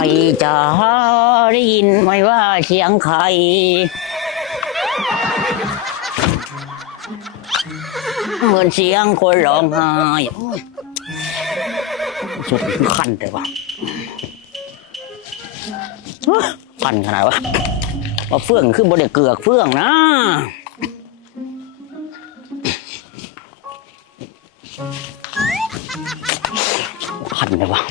ก่จะได้ยินไหมว่าเสียงไข่เหมือนเสียงคนร้องไห้สุดขันเลยว่ะขันขนาดวะว่าเฟื่องขึ้นบนเด็กเกือกเฟื่องนะขันเลยวะ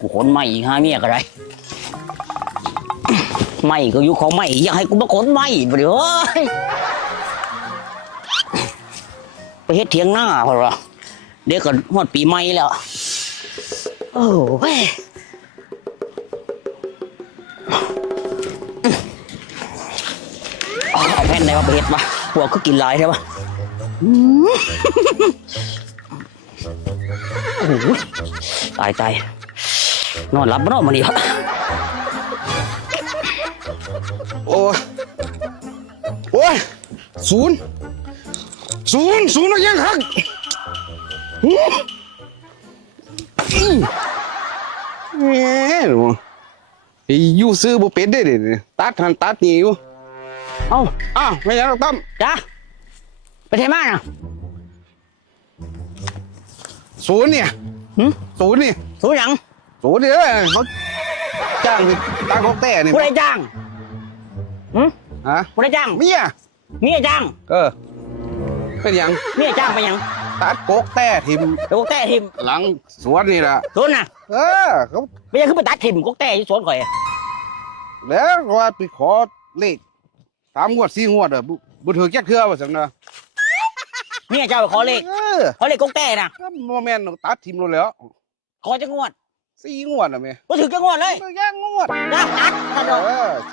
กูขนไม่อีกฮะเมียก็ได้ไม่ก็อยู่ของไม่อยากให้กูมาขนไม่เดี๋ยวไปเฮ็ดเถียงหน้าเพราะว่าเดี๋ยวก็ฮอดปีใหม่แล้วโอ้เว้ยเอาแผ่นไหนมาไปเฮ็ดวะหัวก็กินหลายใช่ปะโอ้โหตายนอนหลับบ่นอนมาดิโอ้ยศูนย์แล้วยังครับแหมอยู่ซื้อบ่เป็ดได้เด้ตัดหันตัดนี่อยู่อ้าวไม่ยังหรอกตั้มจ้าไปเทมาน่ะศูนย์เนี่ยศูนย์นี่ศูนย์หยังศูนย์นี่เขาจ้างตาโคกแต่นี่ผู้ใดจ้างฮะผู้ใดจ้างเมียจ้างเป็นยังเมียจ้างไปยังตัดโคกแต่ทิมโกกแต่ทิมหลังสวนนี่แหละสวนน่ะเขา ไม่ใช่คือไปตัดทิมโกกแต่ที่สวนข่อยแล้วว่าไปขอเลข3 งวด 4 งวดบุถือแค่เครือว่าซั่นนะเมียเจ้าไปขอเลขโกกแต่น่ะโมแม่นตัดทิมโลแล้วขอจังงวด4 งวดน่ะแม่บ่ถึงจังงวดเลยแค่งวดตัด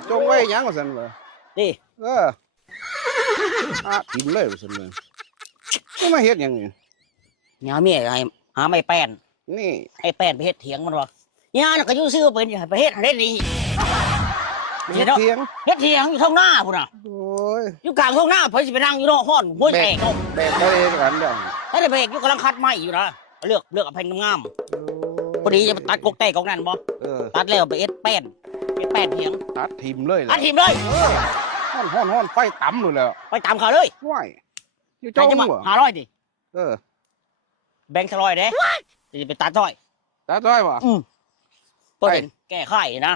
จงไว้หยังว่าซั่นว่าดิทิมเลยว่าซั่นเลยนี่มาเฮ็ดหยังนี่ยาเมียให้หาไม้แป้นนี่ไอ้แป้นไปเฮ็ดเถียงมันว่าญาน่ะก็อยู่ซื้อเป็นไปเฮ็ดให้นี่เฮ็ดเถียงอยู่ท้องหน้าพุ่นน่ะโอ้ยอยู่กลางท้องหน้าเพิ่นสิไปนั่งอยู่นอกห้อนห้วยแตกแบกบ่ได้กันเด้อถ้าได้เบรกอยู่กำลังคัดไม้อยู่นะเลือกเอาแผ่นงามๆพอดีจะตัดกกแต่กกนั่นบ่ตัดแล้วไปเอ็ดแป้นเถียงตัดทิมเลยตัดทิมเลยฮ้อนไฟต่ำเลยแล้วไปตามเขาเลยว้ายอยู่จ้องบ่500ดิแบ่ง100เด้จะไปตัดจ้อยบ่เพิ่นแก้ไขนะ